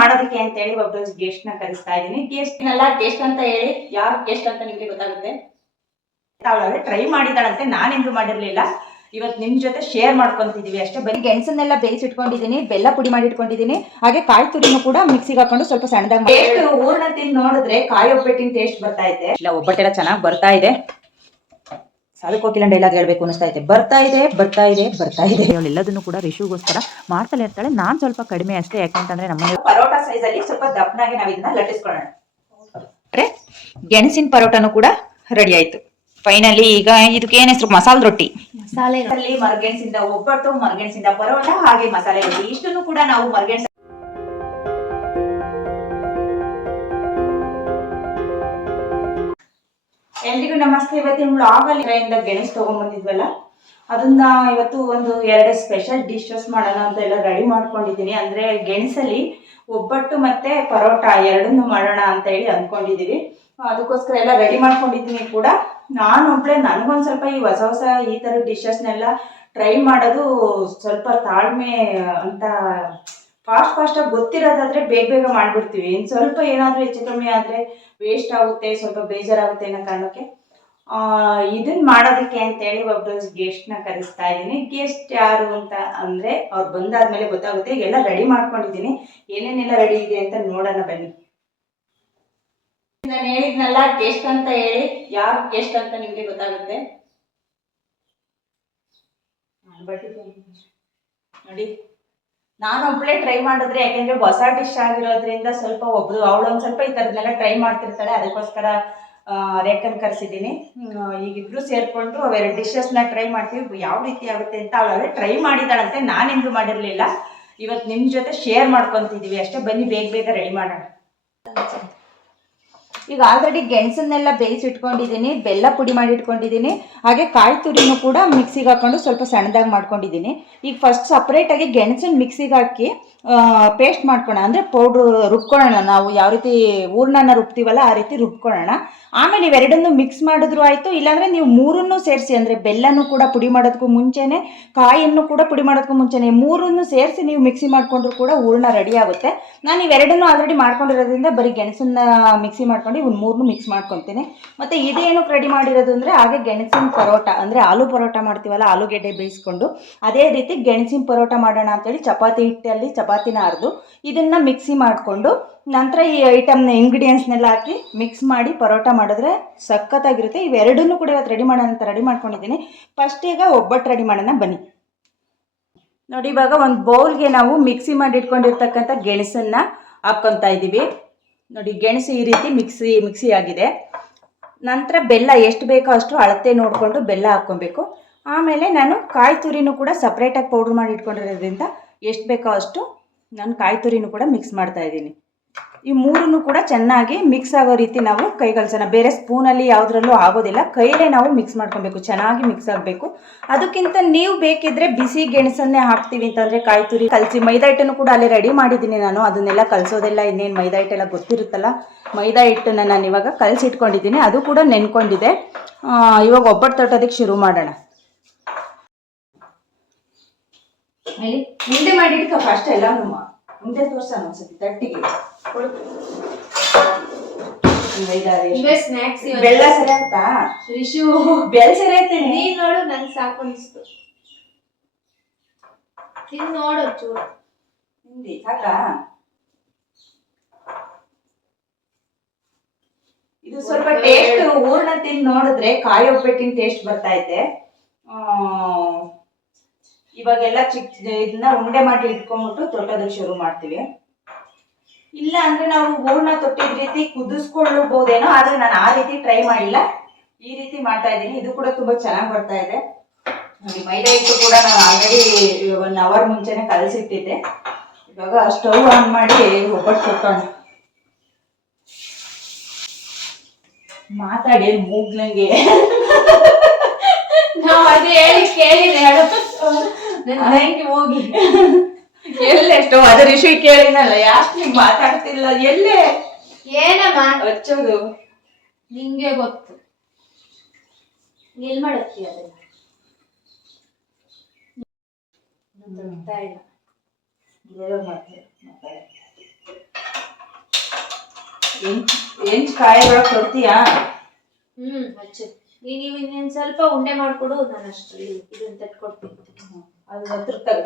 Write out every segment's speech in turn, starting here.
ಮಾಡೋದಕ್ಕೆ ಅಂತ ಹೇಳಿ ಒಬ್ಬ ಗೆಸ್ಟ್ನ ಕರೆಸ್ತಾ ಇದೀನಿ ಗೆಸ್ಟ್ ನಲ್ಲ ಗೆಸ್ಟ್ ಅಂತ ಹೇಳಿ, ಯಾರು ಗೆಸ್ಟ್ ಅಂತ ನಿಮ್ಗೆ ಗೊತ್ತಾಗುತ್ತೆ? ಅವಳಾದ್ರೆ ಟ್ರೈ ಮಾಡಿದಾಳಂತೆ ನಾನೆಂದು ಮಾಡಿರ್ಲಿಲ್ಲ. ಇವತ್ತು ನಿಮ್ ಜೊತೆ ಶೇರ್ ಮಾಡ್ಕೊಂತಿದೀವಿ ಅಷ್ಟೇ. ಬರೀ ಗೆಣಸನ್ನೆಲ್ಲ ಬೇಯಿಸಿ ಇಟ್ಕೊಂಡಿದೀನಿ ಬೆಲ್ಲ ಪುಡಿ ಮಾಡಿ ಇಟ್ಕೊಂಡಿದೀನಿ ಹಾಗೆ ಕಾಯಿ ತುರಿನೂ ಕೂಡ ಮಿಕ್ಸಿಗೆ ಹಾಕೊಂಡು ಸ್ವಲ್ಪ ಸಣ್ಣದಾಗಿ ಟೇಸ್ಟ್ ಹೂರ್ಣ ತಿಂದು ನೋಡಿದ್ರೆ ಕಾಯಿ ಒಬ್ಬಟ್ಟಿನ ಟೇಸ್ಟ್ ಬರ್ತಾ ಇದೆ. ಇಲ್ಲ, ಒಬ್ಬಟ್ಟೆಲ್ಲ, ಚೆನ್ನಾಗಿ ಬರ್ತಾ ಇದೆ. ಸಾಧಕೋಕಿಲ್ಲ ಡೈಲಾಗ್ ಹೇಳ್ಬೇಕು ಅನಿಸ್ತಾ ಇದೆ. ಬರ್ತಾ ಇದೆ ಬರ್ತಾ ಇದೆ ಬರ್ತಾ ಇದೆ. ಅವಳೆಲ್ಲದನ್ನು ಕೂಡ ರಿಶುಗೋಸ್ಕರ ಮಾಡ್ತಲೇ ಇರ್ತಾಳೆ. ನಾನು ಸ್ವಲ್ಪ ಕಡಿಮೆ ಅಷ್ಟೇ, ಯಾಕಂತಂದ್ರೆ ನಮ್ಮ ಸೈಜ್ ಅಲ್ಲಿ ಸ್ವಲ್ಪ ದಪ್ಪನಾಗಿ ನಾವು ಇದನ್ನ ಲಟ್ಟಿಸ್ಕೊಳ್ಳೋಣ ಗೆಣಸಿನ ಪರೋಟನೂ ಕೂಡ ರೆಡಿ ಆಯ್ತು. ಫೈನಲಿ ಈಗ ಇದಕ್ಕೆ ಏನ್ ಹೆಸರು? ಮಸಾಲ ರೊಟ್ಟಿ. ಮಸಾಲೆ ಮರಗೆಣಸಿಂದ ಒಬ್ಬಟ್ಟು ಮರಗೆಣಸಿಂದ ಪರೋಟ ಹಾಗೆ ಮಸಾಲೆ ರೊಟ್ಟಿ. ಇಷ್ಟನ್ನು ಕೂಡ ನಾವು ಮರಗೆಣಸ ಎಲ್ರಿಗೂ ನಮಸ್ತೆ. ಇವತ್ತಿನ ಬ್ಲಾಗ್ ಅಲ್ಲಿ ಗೆಣಸು ತಗೊಂಡ್ ತಗೊಂಡ್ಬಂದಿದ್ವಲ್ಲ ಅದನ್ನ ಇವತ್ತು ಒಂದು ಎರಡು ಸ್ಪೆಷಲ್ ಡಿಶಸ್ ಮಾಡೋಣ ಅಂತ ಎಲ್ಲ ರೆಡಿ ಮಾಡ್ಕೊಂಡಿದ್ದೀನಿ. ಅಂದ್ರೆ ಗೆಣಸಲ್ಲಿ ಒಬ್ಬಟ್ಟು ಮತ್ತೆ ಪರೋಟ ಎರಡನ್ನೂ ಮಾಡೋಣ ಅಂತ ಹೇಳಿ ಅಂದ್ಕೊಂಡಿದ್ದೀವಿ ಅದಕ್ಕೋಸ್ಕರ ಎಲ್ಲ ರೆಡಿ ಮಾಡ್ಕೊಂಡಿದ್ದೀನಿ ಕೂಡ. ನಾನು ಒಬ್ಳೆ ನನಗೊಂದು ಸ್ವಲ್ಪ ಈ ಹೊಸ ಹೊಸ ಈ ಥರ ಡಿಶಸ್ನೆಲ್ಲ ಟ್ರೈ ಮಾಡೋದು ಸ್ವಲ್ಪ ತಾಳ್ಮೆ ಅಂತ ಫಾಸ್ಟ್ ಫಾಸ್ಟಾಗಿ ಗೊತ್ತಿರೋದಾದ್ರೆ ಬೇಗ ಬೇಗ ಮಾಡಿಬಿಡ್ತೀವಿ. ಇನ್ನು ಸ್ವಲ್ಪ ಏನಾದರೂ ಹೆಚ್ಚು ಕಮ್ಮಿ ಆದರೆ ವೇಸ್ಟ್ ಆಗುತ್ತೆ, ಸ್ವಲ್ಪ ಬೇಜಾರಾಗುತ್ತೆ ಅನ್ನೋ ಕಾರಣಕ್ಕೆ. ಆ, ಇದನ್ನ ಮಾಡೋದಕ್ಕೆ ಅಂತೇಳಿ ಗೆಸ್ಟ್ ಗೆಸ್ಟ್ನ ಕರೆಸ್ತಾ ಇದ್ದೀನಿ. ಗೆಸ್ಟ್ ಯಾರು ಅಂತ ಅಂದರೆ ಅವ್ರು ಬಂದಾದ್ಮೇಲೆ ಗೊತ್ತಾಗುತ್ತೆ. ಎಲ್ಲ ರೆಡಿ ಮಾಡ್ಕೊಂಡಿದ್ದೀನಿ. ಏನೇನೆಲ್ಲ ರೆಡಿ ಇದೆ ಅಂತ ನೋಡೋಣ ಬನ್ನಿ. ನಾನು ಹೇಳಿದ್ನಲ್ಲ ಗೆಸ್ಟ್ ಅಂತ ಹೇಳಿ. ಯಾರು ಗೆಸ್ಟ್ ಅಂತ ನಿಮಗೆ ಗೊತ್ತಾಗುತ್ತೆ? ನೋಡಿ. ನಾನು ನಾನೊಬ್ಳೆ ಟ್ರೈ ಮಾಡಿದ್ರೆ ಯಾಕೆಂದ್ರೆ ಹೊಸ ಡಿಶ್ ಆಗಿರೋದ್ರಿಂದ ಸ್ವಲ್ಪ ಒಬ್ರು ಅವಳೊಂದು ಸ್ವಲ್ಪ ಈ ಥರದ್ದೆಲ್ಲ ಟ್ರೈ ಮಾಡ್ತಿರ್ತಾಳೆ. ಅದಕ್ಕೋಸ್ಕರ ರೇಖನ್ ಕರೆಸಿದ್ದೀನಿ. ಈಗ ಸೇರ್ಕೊಂಡ್ರು ಸೇರ್ಕೊಂಡು ಅವೆರಡು ಡಿಶಸ್ನ ಟ್ರೈ ಮಾಡ್ತೀವಿ. ಯಾವ ರೀತಿ ಆಗುತ್ತೆ ಅಂತ ಅವಳು ಟ್ರೈ ಮಾಡಿದಾಳಂತೆ. ನಾನೆಂದು ಮಾಡಿರಲಿಲ್ಲ. ಇವತ್ತು ನಿಮ್ಮ ಜೊತೆ ಶೇರ್ ಮಾಡ್ಕೊತಿದ್ದೀವಿ ಅಷ್ಟೇ ಬನ್ನಿ, ಬೇಗ ಬೇಗ ರೆಡಿ ಮಾಡೋಣ. ಈಗ ಆಲ್ರೆಡಿ ಗೆಣಸನ್ನೆಲ್ಲ ಬೇಯಿಸಿ ಇಟ್ಕೊಂಡಿದ್ದೀನಿ ಬೆಲ್ಲ ಪುಡಿ ಮಾಡಿ ಇಟ್ಕೊಂಡಿದ್ದೀನಿ ಹಾಗೆ ಕಾಯಿ ತುರಿನೂ ಕೂಡ ಮಿಕ್ಸಿಗೆ ಹಾಕೊಂಡು ಸ್ವಲ್ಪ ಸಣ್ಣದಾಗಿ ಮಾಡ್ಕೊಂಡಿದ್ದೀನಿ. ಈಗ ಫಸ್ಟ್ ಸಪ್ರೇಟಾಗಿ ಗೆಣಸನ್ನ ಮಿಕ್ಸಿಗೆ ಹಾಕಿ ಪೇಸ್ಟ್ ಮಾಡ್ಕೊಳ್ಳೋಣ ಅಂದರೆ ಪೌಡ್ರು ರುಬ್ಕೊಳ್ಳೋಣ ನಾವು ಯಾವ ರೀತಿ ಊರ್ಣನ ರುಬ್ತೀವಲ್ಲ ಆ ರೀತಿ ರುಬ್ಕೊಳ್ಳೋಣ ಆಮೇಲೆ ಇವೆರಡನ್ನು ಮಿಕ್ಸ್ ಮಾಡಿದ್ರು ಆಯಿತು. ಇಲ್ಲಾಂದರೆ ನೀವು ಮೂರನ್ನು ಸೇರಿಸಿ, ಅಂದರೆ ಬೆಲ್ಲನೂ ಕೂಡ ಪುಡಿ ಮಾಡೋದಕ್ಕೂ ಮುಂಚೆನೇ, ಕಾಯಿಯನ್ನು ಕೂಡ ಪುಡಿ ಮಾಡೋದಕ್ಕೂ ಮುಂಚೆನೇ, ಮೂರನ್ನು ಸೇರಿಸಿ ನೀವು ಮಿಕ್ಸಿ ಮಾಡಿಕೊಂಡ್ರು ಕೂಡ ಊರ್ಣ ರೆಡಿ ಆಗುತ್ತೆ. ನಾನು ಇವೆರಡನ್ನೂ ಆಲ್ರೆಡಿ ಮಾಡ್ಕೊಂಡಿರೋದ್ರಿಂದ ಬರೀ ಗೆಣಸನ್ನ ಮಿಕ್ಸಿ ಮಾಡ್ಕೊಂಡು ಇವ್ನು ಮೂರನ್ನು ಮಿಕ್ಸ್ ಮಾಡ್ಕೊತೀನಿ. ಮತ್ತು ಇದೇನು ರೆಡಿ ಮಾಡಿರೋದು ಅಂದರೆ ಹಾಗೆ ಗೆಣಸಿನ ಪರೋಟ, ಅಂದರೆ ಆಲೂ ಪರೋಟ ಮಾಡ್ತೀವಲ್ಲ, ಆಲೂಗೆಡ್ಡೆ ಬೇಯಿಸ್ಕೊಂಡು ಅದೇ ರೀತಿ ಗೆಣಸಿನ ಪರೋಟ ಮಾಡೋಣ ಅಂತೇಳಿ ಚಪಾತಿ ಹಿಟ್ಟಲ್ಲಿ ಚಪಾತಿನ ಅರ್ದು ಇದನ್ನು ಮಿಕ್ಸಿ ಮಾಡಿಕೊಂಡು ನಂತರ ಈ ಐಟಮ್ನ ಇಂಗ್ರೀಡಿಯೆಂಟ್ಸ್ನೆಲ್ಲ ಹಾಕಿ ಮಿಕ್ಸ್ ಮಾಡಿ ಪರೋಟ ಮಾಡಿದ್ರೆ ಸಖತ್ತಾಗಿರುತ್ತೆ. ಇವೆರಡನ್ನೂ ಕೂಡ ಇವತ್ತು ರೆಡಿ ಮಾಡೋಣ ಅಂತ ರೆಡಿ ಮಾಡ್ಕೊಂಡಿದ್ದೀನಿ. ಫಸ್ಟ್ ಈಗ ಒಬ್ಬಟ್ಟು ರೆಡಿ ಮಾಡೋಣ, ಬನ್ನಿ. ನೋಡಿ, ಇವಾಗ ಒಂದು ಬೌಲ್ಗೆ ನಾವು ಮಿಕ್ಸಿ ಮಾಡಿ ಇಟ್ಕೊಂಡಿರ್ತಕ್ಕಂಥ ಗೆಣಸನ್ನು ಹಾಕ್ಕೊತಾ ಇದ್ದೀವಿ ನೋಡಿ ಗೆಣಸು ಈ ರೀತಿ ಮಿಕ್ಸಿ ಮಿಕ್ಸಿ ಆಗಿದೆ ನಂತರ ಬೆಲ್ಲ ಎಷ್ಟು ಬೇಕೋ ಅಷ್ಟು ಅಳತೆ ನೋಡಿಕೊಂಡು ಬೆಲ್ಲ ಹಾಕ್ಕೊಬೇಕು. ಆಮೇಲೆ ನಾನು ಕಾಯಿ ತುರಿನೂ ಕೂಡ ಸಪ್ರೇಟಾಗಿ ಪೌಡ್ರ್ ಮಾಡಿ ಇಟ್ಕೊಂಡಿರೋದ್ರಿಂದ ಎಷ್ಟು ಬೇಕೋ ಅಷ್ಟು ನಾನು ಕಾಯಿ ತುರಿನೂ ಕೂಡ ಮಿಕ್ಸ್ ಮಾಡ್ತಾ ಇದ್ದೀನಿ. ಈ ಮೂರನ್ನು ಕೂಡ ಚೆನ್ನಾಗಿ ಮಿಕ್ಸ್ ಆಗೋ ರೀತಿ ನಾವು ಕೈ ಕಲ್ಸೋಣ ಬೇರೆ ಸ್ಪೂನಲ್ಲಿ ಯಾವುದ್ರಲ್ಲೂ ಆಗೋದಿಲ್ಲ. ಕೈಲೇ ನಾವು ಮಿಕ್ಸ್ ಮಾಡ್ಕೊಬೇಕು. ಚೆನ್ನಾಗಿ ಮಿಕ್ಸ್ ಆಗಬೇಕು. ಅದಕ್ಕಿಂತ ನೀವು ಬೇಕಿದ್ರೆ ಬಿಸಿ ಗೆಣಸನ್ನೇ ಹಾಕ್ತೀವಿ ಅಂತಂದರೆ ಕಾಯಿ ತುರಿ ಕಲಸಿ ಮೈದಾ ಹಿಟ್ಟನ್ನು ಕೂಡ ಅಲ್ಲಿ ರೆಡಿ ಮಾಡಿದ್ದೀನಿ ನಾನು. ಅದನ್ನೆಲ್ಲ ಕಲಸೋದೆಲ್ಲ ಇನ್ನೇನು ಮೈದಾ ಹಿಟ್ಟೆಲ್ಲ ಗೊತ್ತಿರುತ್ತಲ್ಲ. ಮೈದಾ ಹಿಟ್ಟನ್ನು ನಾನು ಇವಾಗ ಕಲಸಿಟ್ಕೊಂಡಿದ್ದೀನಿ. ಅದು ಕೂಡ ನೆನ್ಕೊಂಡಿದೆ. ಇವಾಗ ಒಬ್ಬಟ್ಟು ತಟ್ಟೋದಕ್ಕೆ ಶುರು ಮಾಡೋಣ. ಮುಂದೆ ಮಾಡಿಡ್ಕೊ ಫಸ್ಟ್ ಎಲ್ಲ ಮುಂದೆ ತೋರ್ಸೋಣ ಒಂದ್ಸತಿ ತಟ್ಟಿಗೆ. ಸ್ನಾಕ್ಸ್ ಬೆಲ್ಲ ಸರಿ ಅಂತ ರಿಶು ಬೆಲ್ಲ ಸರಿ ನೀನ್ ನೋಡು ನಂಗೆ ಸಾಕು ಅನಿಸ್ತು. ತಿನ್ ನೋಡು ಚೂರು ಹಿಂದಿ ಸಾಕಾ? ಇದು ಸ್ವಲ್ಪ ಟೇಸ್ಟ್ ಹೂರ್ಣ ತಿಂದು ನೋಡಿದ್ರೆ ಕಾಯಿ ಒಬ್ಬಟ್ಟಿನ ಟೇಸ್ಟ್ ಬರ್ತಾ ಐತೆ. ಇವಾಗೆಲ್ಲ ಚಿಕ್ಕ ಇದನ್ನ ಉಂಡೆ ಮಾಡಿ ಇಟ್ಕೊಂಡ್ಬಿಟ್ಟು ತೊಟ್ಟೋದಕ್ಕೆ ಶುರು ಮಾಡ್ತೀವಿ. ಇಲ್ಲ ಅಂದ್ರೆ ನಾವು ಹೂರ್ಣ ತೊಟ್ಟಿದ ರೀತಿ ಕುದಿಸ್ಕೊಳ್ಳಬಹುದೇನೋ ಆದ್ರೆ ನಾನು ಆ ರೀತಿ ಟ್ರೈ ಮಾಡಿಲ್ಲ. ಈ ರೀತಿ ಮಾಡ್ತಾ ಇದ್ದೀನಿ. ಇದು ಕೂಡ ತುಂಬಾ ಚೆನ್ನಾಗಿ ಬರ್ತಾ ಇದೆ. ನೋಡಿ ಮೈದಾ ಹಿಟ್ಟು ಕೂಡ ನಾನು ಆಲ್ರೆಡಿ ಒನ್ ಅವರ್ ಮುಂಚೆನೆ ಕಲಸಿಟ್ಟಿದ್ದೆ. ಇವಾಗ ಸ್ಟವ್ ಆನ್ ಮಾಡಿ ಒಬ್ಬಟ್ಟು ಕೊಟ್ಟೋಣ ಮಾತಾಡಿ ಮೂಗ್ಲಂಗೆ. ನಾವು ಅದೇ ಹೇಳಿ ಕೇಳಿಲ್ಲ ಯು ಹೆಂಗೆ. ಸ್ಟವ್ ಅದ್ರ ವಿಷಯ ಕೇಳಿನಲ್ಲ ಯಾಕೆ ನೀವು ಮಾತಾಡ್ತಿಲ್ಲ? ಎಲ್ಲೇ? ಏನಮ್ಮ? ಹಚ್ಚೋದು. ನಿಂಗೆ ಗೊತ್ತು. ಎಲ್ ಮಾಡತ್ತಿ ಅದನ್ನ? ಗೊತ್ತಾ ಇಲ್ಲ. ಎಂಚ್ ಕಾಯಿಗಳ ಕೊಡ್ತೀಯಾ? ಹ್ಮ್ ಹಚ್ಚು. ನೀನು ಇನ್ನೇನ್ ಸ್ವಲ್ಪ ಉಂಡೆ ಮಾಡ್ಕೊಡು ನಾನು ಅಷ್ಟು ಇದನ್ನ ತಟ್ಕೊಡ್ತೀನಿ ಅದು ಹತ್ರ ತಗ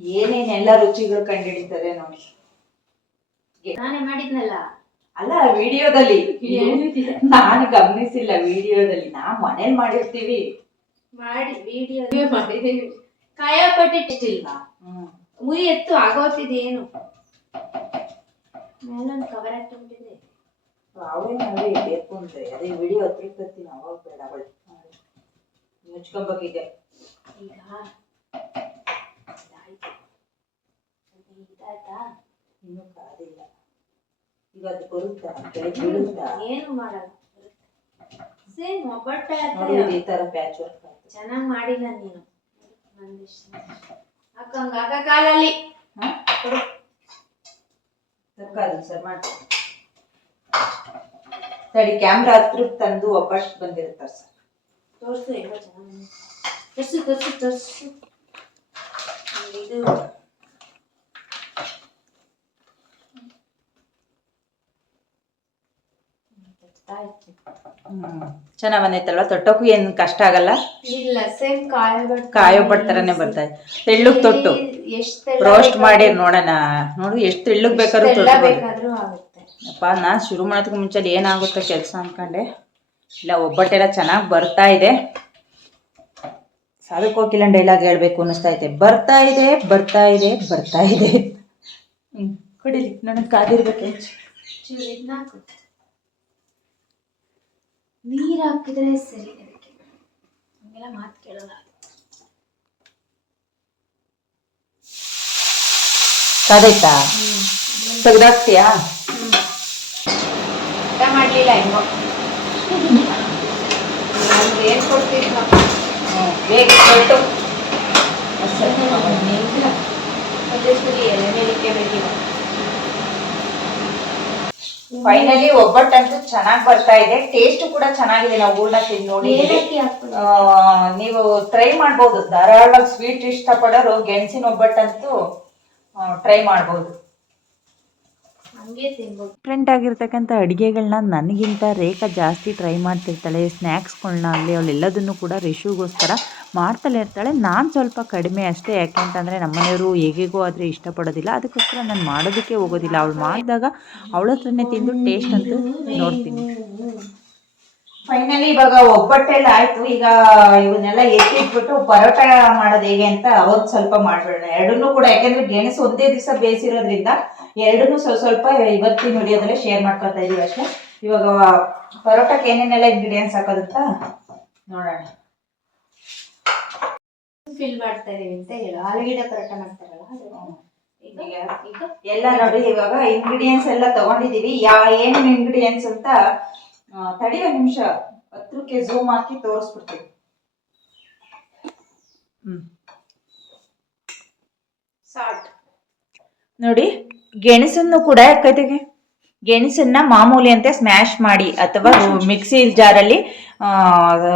ಏನೇನೆಲ್ಲ ರುಚಿಗಳು ಕಂಡುಹಿಡಿತಾರೆ ನೋಡಿ. ನಾನೇ ಮಾಡಿದ್ನಲ್ಲ. ಅಲ್ಲ ವಿಡಿಯೋದಲ್ಲಿ. ನಾನು ಗಮನಿಸಿಲ್ಲ ವಿಡಿಯೋದಲ್ಲಿ. ನಾ ಮನೇಲಿ ಮಾಡಿರ್ತೀವಿ. ಮಾಡಿ ವಿಡಿಯೋ ಮಾಡಿದೀವಿ ಕಾಯ ಪಟ್ಟಿಟ್ಟಿಲ್ವಾ ಮುರಿ ಎತ್ತು ಆಗೋತಿದೆ ಏನು? ಮೇಲೊಂದು ಕವರ್ ನಾವೇ ಬೇಕು ಅಂದ್ರೆ ಅದೇ ವಿಡಿಯೋ ತರ್ತೀನಿ ಅವಾಗ ಬೇಡ ಅವಳು ಮುಚ್ಕೊಂಬಕ್ಕಿದೆ ಈಗ. ಇದಾಯ್ತಾ? ಇನ್ನೂ ಕಾದಿಲ್ಲ. ಇವತ್ತು ಬರುತ್ತಾ? ಕೆಳಗೆ ಬೀಳುತ್ತಾ ಏನು ಮಾಡಲ್ಲ. ಸೇಮ್ ಒಬ್ಬಟ್ಟೆ ನೋಡಿ ಈ ತರ ಪ್ಯಾಚ್ ವರ್ಕ್ ಚೆನ್ನಾಗಿ ಮಾಡಿಲ್ಲ ನೀನು. ಅಕ್ಕಂಗ ಅಕ್ಕ ಕಾಲಲ್ಲಿ. ತರಕಾರಿ ಸರ್ ಮಾಡಿ ಸರಿ ಕ್ಯಾಮ್ರಾ ಹತ್ರ ತಂದು ಒಬ್ಬಟ್ಟು ಬಂದಿರ್ತಾರೆ ಸರ್. ತೋರ್ಸು ಎಲ್ಲ ಚೆನ್ನಾಗಿ ತರ್ಸು ತರ್ಸು ತರ್ಸು. ಇದು. ಚೆನ್ನಾಗ್ ಬಂದೈತಲ್ವಾ? ತೊಟ್ಟೋಕು ಏನ್ ಕಷ್ಟ ಆಗಲ್ಲ? ಇಲ್ಲ ಸೇಮ್ ಕಾಯೋ ಬಟ್ ತರನೇ ಬರ್ತಾ ಇದೆ ತೆಳ್ಳಗ್ ತೊಟ್ಟು. ರೋಸ್ಟ್ ಮಾಡಿ ನೋಡೋಣ. ನೋಡು ಎಷ್ಟು ತೆಳ್ಳಗ್ ಬೇಕಾದ್ರು ತೊಟ್ಟು ಅಪ್ಪ ನಾ ಶುರು ಮಾಡೋದಕ್ಕೆ ಮುಂಚೆ ಏನಾಗುತ್ತೆ ಕೆಲಸ ಅನ್ಕೊಂಡೆ. ಇಲ್ಲ ಒಬ್ಬಟ್ಟೆಲ್ಲ ಚೆನ್ನಾಗಿ ಬರ್ತಾ ಇದೆ. ಸಾಧಕ್ ಹೋಗಿಲ್ಲ ಡೈಲಾಗ್ ಹೇಳ್ಬೇಕು ಅನ್ನಿಸ್ತಾ ಇದೆ. ಬರ್ತಾ ಇದೆ ಬರ್ತಾ ಇದೆ ಬರ್ತಾ ಇದೆ. ಕುಡಿಲಿ ನನಗೆ ಕಾದಿರ್ಬೇಕು. ಹೆಚ್ಚು ನೀರ್ ಹಾಕಿದ್ರೆ ಸರಿ ಅದಕ್ಕೆ. ಹಂಗೆಲ್ಲ ಮಾತು ಕೇಳಲ್ಲ. ಅದಾಯ್ತಾ ತೆಗ್ದಾಕ್ತೀಯಾ ಊಟ ಮಾಡ್ಲಿಲ್ಲ ಹೆಂಗೋ ಏನ್ ಕೊಡ್ತೀನಿ ಬೇಗ ಕೊಟ್ಟು ಒಂದಿಷ್ಟು ಎಲೆ ಮೇಲಿಕೆ ಬೇಕಿಲ್ಲ ಫೈನಲಿ ಒಬ್ಬಟ್ಟಂತೂ ಚೆನ್ನಾಗಿ ಬರ್ತಾ ಇದೆ. ಟೇಸ್ಟ್ ಕೂಡ ಚೆನ್ನಾಗಿದೆ. ನಾವು ಹೂರ್ಣ ತಿಂದು ನೋಡಿ ನೀವು ಟ್ರೈ ಮಾಡ್ಬೋದು. ಧಾರಾಳವಾಗಿ ಸ್ವೀಟ್ ಇಷ್ಟಪಡೋರು ಗೆಣಸಿನ ಒಬ್ಬಟ್ಟಂತೂ ಟ್ರೈ ಮಾಡ್ಬೋದು. ಡಿಫ್ರೆಂಟ್ ಆಗಿರ್ತಕ್ಕಂಥ ಅಡುಗೆಗಳನ್ನ ನನಗಿಂತ ರೇಖಾ ಜಾಸ್ತಿ ಟ್ರೈ ಮಾಡ್ತಿರ್ತಾಳೆ ಸ್ನ್ಯಾಕ್ಸ್ಗಳನ್ನ ಆಗಲಿ ಅವಳೆಲ್ಲದನ್ನು ಕೂಡ ರಿಶುಗೋಸ್ಕರ ಮಾಡ್ತಲೇ ಇರ್ತಾಳೆ. ನಾನು ಸ್ವಲ್ಪ ಕಡಿಮೆ ಅಷ್ಟೇ, ಯಾಕೆಂತಂದರೆ ನಮ್ಮನೆಯವರು ಹೇಗೆಗೋ ಆದರೆ ಇಷ್ಟಪಡೋದಿಲ್ಲ. ಅದಕ್ಕೋಸ್ಕರ ನಾನು ಮಾಡೋದಕ್ಕೆ ಹೋಗೋದಿಲ್ಲ. ಅವಳು ಮಾಡಿದಾಗ ಅವಳ ಹತ್ರನೇ ತಿಂದು ಟೇಸ್ಟ್ ಅಂತೂ ನೋಡ್ತೀನಿ. ಫೈನಲಿ ಇವಾಗ ಒಬ್ಬಟ್ಟೆಲ್ಲ ಆಯ್ತು. ಈಗ ಇವನ್ನೆಲ್ಲ ಎತ್ತಿಟ್ಬಿಟ್ಟು ಪರೋಟ ಮಾಡೋದು ಹೇಗೆ ಅಂತ ಅವತ್ತು ಸ್ವಲ್ಪ ಮಾಡ್ಬಿಡೋಣ. ಎರಡನ್ನೂ ಕೂಡ ಯಾಕೆಂದ್ರೆ ಗೆಣಸು ಒಂದೇ ದಿವಸ ಬೇಯಿಸಿರೋದ್ರಿಂದ ಎರಡನ್ನೂ ಸ್ವಲ್ಪ ಸ್ವಲ್ಪ ಇವತ್ತಿನ ವಿಡಿಯೋದಲ್ಲೇ ಶೇರ್ ಮಾಡ್ಕೊತಾ ಇದೀವಿ ಅಷ್ಟೇ. ಇವಾಗ ಪರೋಟಕ್ಕೆ ಏನೇನೆಲ್ಲ ಇಂಗ್ರೀಡಿಯೆಂಟ್ಸ್ ಹಾಕೋದಂತ ನೋಡೋಣ. ಫಿಲ್ ಮಾಡ್ತಾ ಇದೀವಿ ಅಂತ ಹೇಳು. ಆಲೂಗಡ್ಡೆ ಪರೋಟ ಮಾಡ್ತಾರಲ್ಲ ಎಲ್ಲ ನೋಡಿ ಇವಾಗ ಇಂಗ್ರೀಡಿಯೆಂಟ್ಸ್ ಎಲ್ಲ ತಗೊಂಡಿದೀವಿ. ಯಾ ಏನೇನು ಇಂಗ್ರೀಡಿಯೆಂಟ್ಸ್ ಅಂತ ಆ, ನಿಮಿಷ. ಹತ್ರಕ್ಕೆ ಝೂಮ್ ಹಾಕಿ ತೋರಿಸ್ಬಿಡ್ತೀವಿ ಸಾಲ್ಟ್. ನೋಡಿ ಗೆಣಸನ್ನು ಕೂಡ ಯಾಕೈತೆ ಗೆಣಸನ್ನ ಮಾಮೂಲಿ ಅಂತೆ ಸ್ಮ್ಯಾಶ್ ಮಾಡಿ ಅಥವಾ ಮಿಕ್ಸಿ ಜಾರಲ್ಲಿ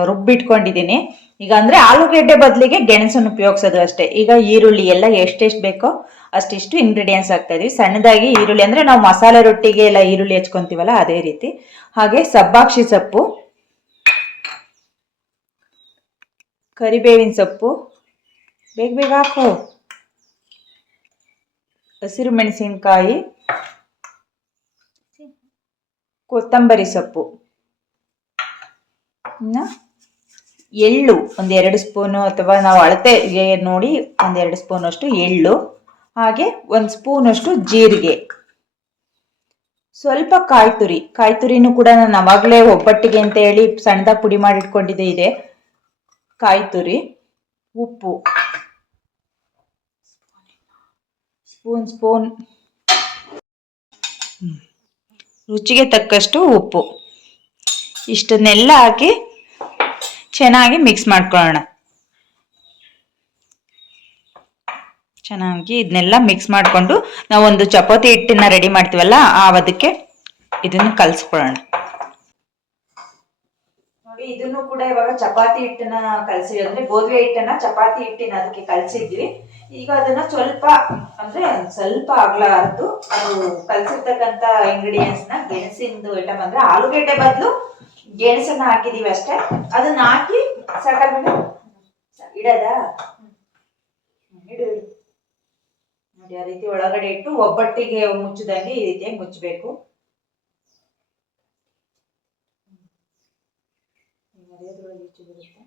ರುಬ್ಬಿಟ್ಕೊಂಡಿದ್ದೀನಿ. ಈಗ ಅಂದ್ರೆ ಆಲೂಗೆಡ್ಡೆ ಬದಲಿಗೆ ಗೆಣಸನ್ನು ಉಪಯೋಗಿಸೋದು ಅಷ್ಟೇ. ಈಗ ಈರುಳ್ಳಿ ಎಲ್ಲ ಎಷ್ಟೆಷ್ಟು ಬೇಕೋ ಅಷ್ಟಿಷ್ಟು ಇಂಗ್ರೀಡಿಯೆಂಟ್ಸ್ ಹಾಕ್ತಾ ಇದೀವಿ. ಸಣ್ಣದಾಗಿ ಈರುಳ್ಳಿ ಅಂದ್ರೆ ನಾವು ಮಸಾಲೆ ರೊಟ್ಟಿಗೆ ಎಲ್ಲ ಈರುಳ್ಳಿ ಹಚ್ಕೊಂತೀವಲ್ಲ ಅದೇ ರೀತಿ. ಹಾಗೆ ಸಬ್ಬಾಕ್ಷಿ ಸೊಪ್ಪು, ಕರಿಬೇವಿನ ಸೊಪ್ಪು, ಬೇಗ ಬೇಗ ಹಾಕೋ. ಹಸಿರು ಮೆಣಸಿನಕಾಯಿ, ಕೊತ್ತಂಬರಿ ಸೊಪ್ಪು. ಇನ್ನ ಎಳ್ಳು, ಒಂದೆರಡು ಸ್ಪೂನು ಅಥವಾ ನಾವು ಅಳತೆಗೆ ನೋಡಿ ಒಂದೆರಡು ಸ್ಪೂನಷ್ಟು ಎಳ್ಳು, ಹಾಗೆ ಒಂದು ಸ್ಪೂನಷ್ಟು ಜೀರಿಗೆ. ಸ್ವಲ್ಪ ಕಾಯಿ ತುರಿ ಕಾಯಿ ತುರಿನೂ ಕೂಡ ನಾನು ಅವಾಗಲೇ ಒಬ್ಬಟ್ಟಿಗೆ ಅಂತ ಹೇಳಿ ಸಣ್ಣದಾಗಿ ಪುಡಿ ಮಾಡಿಟ್ಕೊಂಡಿದ್ದೆ ಇದೆ. ಕಾಯಿ ತುರಿ ಉಪ್ಪು. Spoon spoon. ರುಚಿಗೆ ತಕ್ಕಷ್ಟು ಉಪ್ಪು. ಇಷ್ಟನ್ನೆಲ್ಲ ಹಾಕಿ ಚೆನ್ನಾಗಿ ಮಿಕ್ಸ್ ಮಾಡ್ಕೊಳ್ಳೋಣ. ಚೆನ್ನಾಗಿ ಇದನ್ನೆಲ್ಲ ಮಿಕ್ಸ್ ಮಾಡಿಕೊಂಡು ನಾವೊಂದು ಚಪಾತಿ ಹಿಟ್ಟನ್ನ ರೆಡಿ ಮಾಡ್ತೀವಲ್ಲ, ಆ ಅದಕ್ಕೆ ಇದನ್ನು ಕಲಿಸ್ಕೊಳ್ಳೋಣ. ನೋಡಿ, ಇದನ್ನು ಕೂಡ ಇವಾಗ ಚಪಾತಿ ಹಿಟ್ಟನ್ನ ಕಲಸಿ ಅಂದ್ರೆ ಗೋಧಿ ಹಿಟ್ಟನ್ನ ಚಪಾತಿ ಹಿಟ್ಟಿನ ಅದಕ್ಕೆ ಕಲಸಿದ್ವಿ. ಈಗ ಅದನ್ನ ಸ್ವಲ್ಪ, ಅಂದ್ರೆ ಸ್ವಲ್ಪ ಆಗ್ಲಾರ್ದು ಅದು ಕಲಸಿರ್ತಕ್ಕಂತ ಇಂಗ್ರೀಡಿಯೆಂಟ್ಸ್ ಗೆಣಸಿಂದು ಐಟಮ್ ಅಂದ್ರೆ ಆಲೂಗಡ್ಡೆ ಬದಲು ಗೆಣಸನ್ನ ಹಾಕಿದೀವಿ ಅಷ್ಟೇ. ಅದನ್ನ ಹಾಕಿ ಸಾಕಾಗ್ಬಿಟ್ಟು ಇಡದ? ಇಡು ನೋಡಿ, ಆ ರೀತಿ ಒಳಗಡೆ ಇಟ್ಟು ಒಬ್ಬಟ್ಟಿಗೆ ಮುಚ್ಚದಂಗೆ ಈ ರೀತಿಯಾಗಿ ಮುಚ್ಚಬೇಕು. ಬರುತ್ತೆ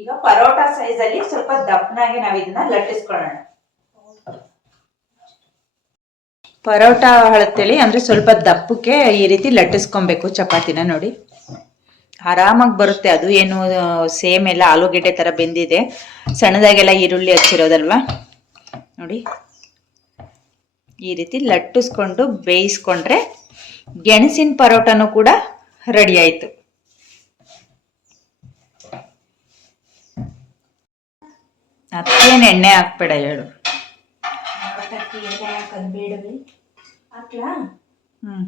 ಈಗ ಪರೋಟ ಸೈಜ್ ಅಲ್ಲಿ ಸ್ವಲ್ಪ ದಪ್ಪನಾಗಿ ನಾವು ಇದನ್ನ ಲಟ್ಟಿಸ್ಕೊಳ್ಳೋಣ. ಪರೋಟ ಹಳತ್ತೇಳಿ ಅಂದ್ರೆ ಸ್ವಲ್ಪ ದಪ್ಪಕ್ಕೆ ಈ ರೀತಿ ಲಟ್ಟಿಸ್ಕೊಬೇಕು ಚಪಾತಿನ ನೋಡಿ. ಆರಾಮಾಗಿ ಬರುತ್ತೆ ಅದು ಏನು ಸೇಮ್ ಎಲ್ಲ ಆಲೂಗೆಡ್ಡೆ ತರ ಬೆಂದಿದೆ. ಸಣ್ಣದಾಗೆಲ್ಲ ಈರುಳ್ಳಿ ಹಚ್ಚಿರೋದಲ್ವಾ? ನೋಡಿ. ಈ ರೀತಿ ಲಟ್ಟಿಸ್ಕೊಂಡು ಬೇಯಿಸ್ಕೊಂಡ್ರೆ ಗೆಣಸಿನ ಪರೋಟನೂ ಕೂಡ ರೆಡಿ ಆಯ್ತು. ಅದಕ್ಕೇನು ಎಣ್ಣೆ ಹಾಕ್ಬೇಡ ಹೇಳು. ಹಾಕ್ಲಾ? ಹ್ಮ್.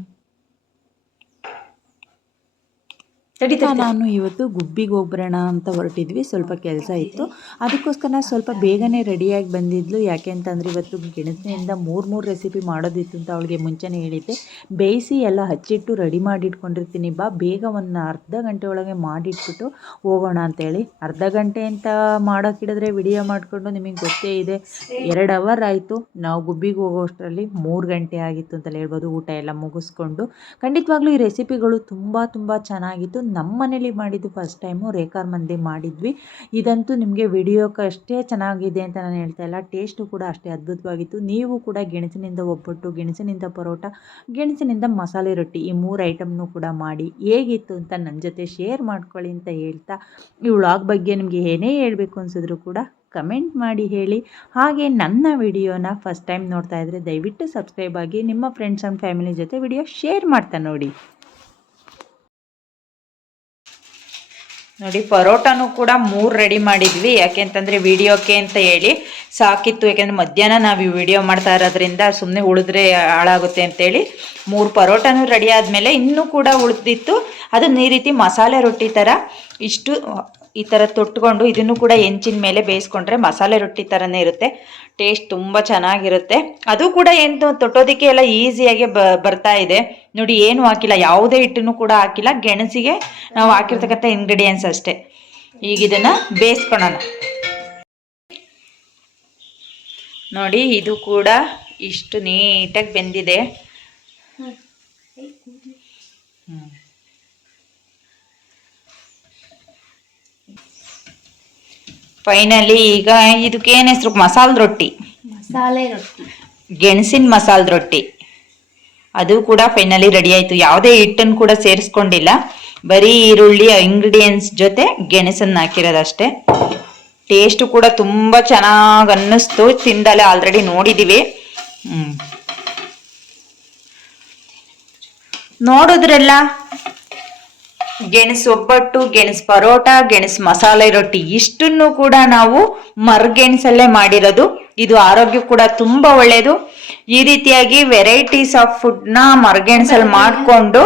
ತಡಿ ತಡಿ, ತಡಿ. ನಾನು ಇವತ್ತು ಗುಬ್ಬಿಗೆ ಹೋಗ್ಬರೋಣ ಅಂತ ಹೊರಟಿದ್ವಿ. ಸ್ವಲ್ಪ ಕೆಲಸ ಇತ್ತು. ಅದಕ್ಕೋಸ್ಕರ ಸ್ವಲ್ಪ ಬೇಗನೆ ರೆಡಿಯಾಗಿ ಬಂದಿದ್ಲು. ಯಾಕೆ ಅಂತಂದರೆ ಇವತ್ತು ಗೆಣಸಿನಿಂದ ಮೂರು ಮೂರು ರೆಸಿಪಿ ಮಾಡೋದಿತ್ತು ಅಂತ ಅವಳಿಗೆ ಮುಂಚೆನೇ ಹೇಳಿದ್ದೆ. ಬೇಯಿಸಿ ಎಲ್ಲ ಹಚ್ಚಿಟ್ಟು ರೆಡಿ ಮಾಡಿಟ್ಕೊಂಡಿರ್ತೀನಿ. ಬಾ ಬೇಗ ಒಂದು ಅರ್ಧ ಗಂಟೆ ಒಳಗೆ ಮಾಡಿಟ್ಬಿಟ್ಟು ಹೋಗೋಣ ಅಂತೇಳಿ. ಅರ್ಧ ಗಂಟೆ ಅಂತ ಮಾಡೋಕ್ಕಿಡಿದ್ರೆ ವಿಡಿಯೋ ಮಾಡಿಕೊಂಡು ನಿಮಗೆ ಗೊತ್ತೇ ಇದೆ. ಎರಡು ಅವರ್ ಆಯಿತು. ನಾವು ಗುಬ್ಬಿಗೆ ಹೋಗೋಷ್ಟರಲ್ಲಿ ಮೂರು ಗಂಟೆ ಆಗಿತ್ತು ಅಂತಲೇ ಹೇಳ್ಬೋದು. ಊಟ ಎಲ್ಲ ಮುಗಿಸ್ಕೊಂಡು. ಖಂಡಿತವಾಗ್ಲೂ ಈ ರೆಸಿಪಿಗಳು ತುಂಬ ತುಂಬ ಚೆನ್ನಾಗಿತ್ತು. ನಮ್ಮ ಮನೇಲಿ ಮಾಡಿದ್ದು ಫಸ್ಟ್ ಟೈಮು ರೇಖಾರ್ ಮಂದಿ ಮಾಡಿದ್ವಿ. ಇದಂತೂ ನಿಮಗೆ ವಿಡಿಯೋಕ್ಕೆ ಅಷ್ಟೇ ಚೆನ್ನಾಗಿದೆ ಅಂತ ನಾನು ಹೇಳ್ತಾ ಇಲ್ಲ. ಟೇಸ್ಟು ಕೂಡ ಅಷ್ಟೇ ಅದ್ಭುತವಾಗಿತ್ತು. ನೀವು ಕೂಡ ಗೆಣಸಿನಿಂದ ಒಬ್ಬಟ್ಟು, ಗೆಣಸಿನಿಂದ ಪರೋಟ, ಗೆಣಸಿನಿಂದ ಮಸಾಲೆ ರೊಟ್ಟಿ ಈ ಮೂರು ಐಟಮ್ನು ಕೂಡ ಮಾಡಿ ಹೇಗಿತ್ತು ಅಂತ ನನ್ನ ಜೊತೆ ಶೇರ್ ಮಾಡ್ಕೊಳ್ಳಿ ಅಂತ ಹೇಳ್ತಾ ಈ ವ್ಲಾಗ್ ಬಗ್ಗೆ ನಿಮಗೆ ಏನೇ ಹೇಳಬೇಕು ಅನಿಸಿದ್ರು ಕೂಡ ಕಮೆಂಟ್ ಮಾಡಿ ಹೇಳಿ. ಹಾಗೆ ನನ್ನ ವಿಡಿಯೋನ ಫಸ್ಟ್ ಟೈಮ್ ನೋಡ್ತಾ ಇದ್ದರೆ ದಯವಿಟ್ಟು ಸಬ್ಸ್ಕ್ರೈಬ್ ಆಗಿ ನಿಮ್ಮ ಫ್ರೆಂಡ್ಸ್ ಆ್ಯಂಡ್ ಫ್ಯಾಮಿಲಿ ಜೊತೆ ವಿಡಿಯೋ ಶೇರ್ ಮಾಡ್ತಾ ನೋಡಿ. ನೋಡಿ, ಪರೋಟಾನು ಕೂಡ ಮೂರು ರೆಡಿ ಮಾಡಿದ್ವಿ. ಯಾಕೆ ಅಂತಂದರೆ ವಿಡಿಯೋಕ್ಕೆ ಅಂತ ಹೇಳಿ ಸಾಕಿತ್ತು. ಯಾಕೆಂದರೆ ಮಧ್ಯಾಹ್ನ ನಾವು ಈ ವಿಡಿಯೋ ಮಾಡ್ತಾ ಇರೋದ್ರಿಂದ ಸುಮ್ಮನೆ ಉಳಿದ್ರೆ ಹಾಳಾಗುತ್ತೆ ಅಂತೇಳಿ ಮೂರು ಪರೋಟಾನು ರೆಡಿ ಆದಮೇಲೆ ಇನ್ನೂ ಕೂಡ ಉಳಿದಿತ್ತು. ಅದನ್ನ ಈ ರೀತಿ ಮಸಾಲೆ ರೊಟ್ಟಿ ಥರ ಇಷ್ಟು, ಈ ಥರ ತೊಟ್ಕೊಂಡು ಇದನ್ನು ಕೂಡ ಹೆಂಚಿನ ಮೇಲೆ ಬೇಯಿಸ್ಕೊಂಡ್ರೆ ಮಸಾಲೆ ರೊಟ್ಟಿ ಥರನೇ ಇರುತ್ತೆ. ಟೇಸ್ಟ್ ತುಂಬ ಚೆನ್ನಾಗಿರುತ್ತೆ. ಅದು ಕೂಡ ಏನು, ತೊಟ್ಟೋದಕ್ಕೆ ಎಲ್ಲ ಈಸಿಯಾಗಿ ಬರ್ತಾ ಇದೆ. ನೋಡಿ ಏನು ಹಾಕಿಲ್ಲ ಯಾವುದೇ ಹಿಟ್ಟನ್ನು ಕೂಡ ಹಾಕಿಲ್ಲ ಗೆಣಸಿಗೆ ನಾವು ಹಾಕಿರ್ತಕ್ಕಂಥ ಇಂಗ್ರೀಡಿಯೆಂಟ್ಸ್ ಅಷ್ಟೇ. ಈಗ ಇದನ್ನು ಬೇಯಿಸ್ಕೊಳ್ಳೋಣ. ನೋಡಿ ಇದು ಕೂಡ ಇಷ್ಟು ನೀಟಾಗಿ ಬೆಂದಿದೆ. ಫೈನಲಿ ಈಗ ಇದಕ್ಕೆ ಏನು ಹೆಸರು? ಮಸಾಲೆ ರೊಟ್ಟಿ. ಮಸಾಲೆ ರೊಟ್ಟಿ. ಗೆಣಸಿನ ಮಸಾಲೆ ರೊಟ್ಟಿ. ಅದು ಕೂಡ ಫೈನಲಿ ರೆಡಿ ಆಯಿತು. ಯಾವುದೇ ಹಿಟ್ಟನ್ನು ಕೂಡ ಸೇರಿಸ್ಕೊಂಡಿಲ್ಲ. ಬರೀ ಈರುಳ್ಳಿ ಇಂಗ್ರೀಡಿಯೆಂಟ್ಸ್ ಜೊತೆ ಗೆಣಸನ್ನು ಹಾಕಿರೋದಷ್ಟೇ. ಟೇಸ್ಟು ಕೂಡ ತುಂಬ ಚೆನ್ನಾಗಿ ಅನ್ನಿಸ್ತು. ತಿಂದಲೆ ಆಲ್ರೆಡಿ ನೋಡಿದ್ದೀವಿ. ನೋಡಿದ್ರಲ್ಲ? ಗೆಣಸು ಒಬ್ಬಟ್ಟು, ಗೆಣಸು ಪರೋಟ, ಗೆಣಸು ಮಸಾಲೆ ರೊಟ್ಟಿ, ಇಷ್ಟನ್ನು ಕೂಡ ನಾವು ಮರ್ಗೆಣಸಲ್ಲೇ ಮಾಡಿರೋದು. ಇದು ಆರೋಗ್ಯ ಕೂಡ ತುಂಬಾ ಒಳ್ಳೆಯದು ಈ ರೀತಿಯಾಗಿ ವೆರೈಟೀಸ್ ಆಫ್ ಫುಡ್ನ ಮರಗೆಣಸಲ್ಲಿ ಮಾಡಿಕೊಂಡು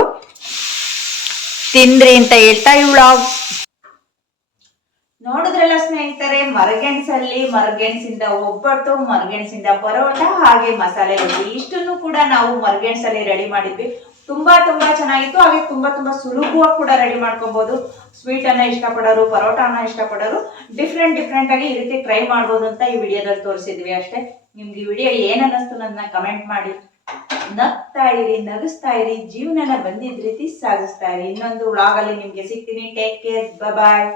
ತಿಂದ್ರಿ ಅಂತ ಹೇಳ್ತಾ ಇವಳ ನೋಡಿದ್ರಲ್ಲ ಸ್ನೇಹಿತರೆ ಮರಗೆಣಸಲ್ಲಿ ಮರಗೆಣಸಿಂದ ಒಬ್ಬಟ್ಟು ಮರಗೆಣಸಿಂದ ಪರೋಟ ಹಾಗೆ ಮಸಾಲೆ ಇಷ್ಟನ್ನು ಕೂಡ ನಾವು ಮರಗೆಣಸಲ್ಲಿ ರೆಡಿ ಮಾಡಿದ್ವಿ. ತುಂಬಾ ತುಂಬಾ ಚೆನ್ನಾಗಿತ್ತು. ಹಾಗೆ ತುಂಬಾ ತುಂಬಾ ಸುಲಭವಾಗಿ ಕೂಡ ರೆಡಿ ಮಾಡ್ಕೊಬಹುದು ಸ್ವೀಟ್ ಅನ್ನ ಇಷ್ಟಪಡೋರು, ಪರೋಟಾನ ಇಷ್ಟಪಡೋರು ಡಿಫ್ರೆಂಟ್ ಡಿಫ್ರೆಂಟ್ ಆಗಿ ಈ ರೀತಿ ಟ್ರೈ ಮಾಡ್ಬೋದು ಅಂತ ಈ ವಿಡಿಯೋದಲ್ಲಿ ತೋರಿಸಿದ್ವಿ ಅಷ್ಟೇ. ನಿಮ್ಗೆ ಈ ವಿಡಿಯೋ ಏನ್ ಅನ್ನಿಸ್ತು ನನ್ನ ಕಮೆಂಟ್ ಮಾಡಿ. ನಗ್ತಾ ಇರಿ, ನಗಿಸ್ತಾ ಇರಿ. ಜೀವನನ ಬಂದಿದ್ ರೀತಿ ಸಾಗಿಸ್ತಾ ಇರಿ. ಇನ್ನೊಂದು ವ್ಲಾಗ್ ಅಲ್ಲಿ ನಿಮ್ಗೆ ಸಿಗ್ತೀನಿ. Take care bye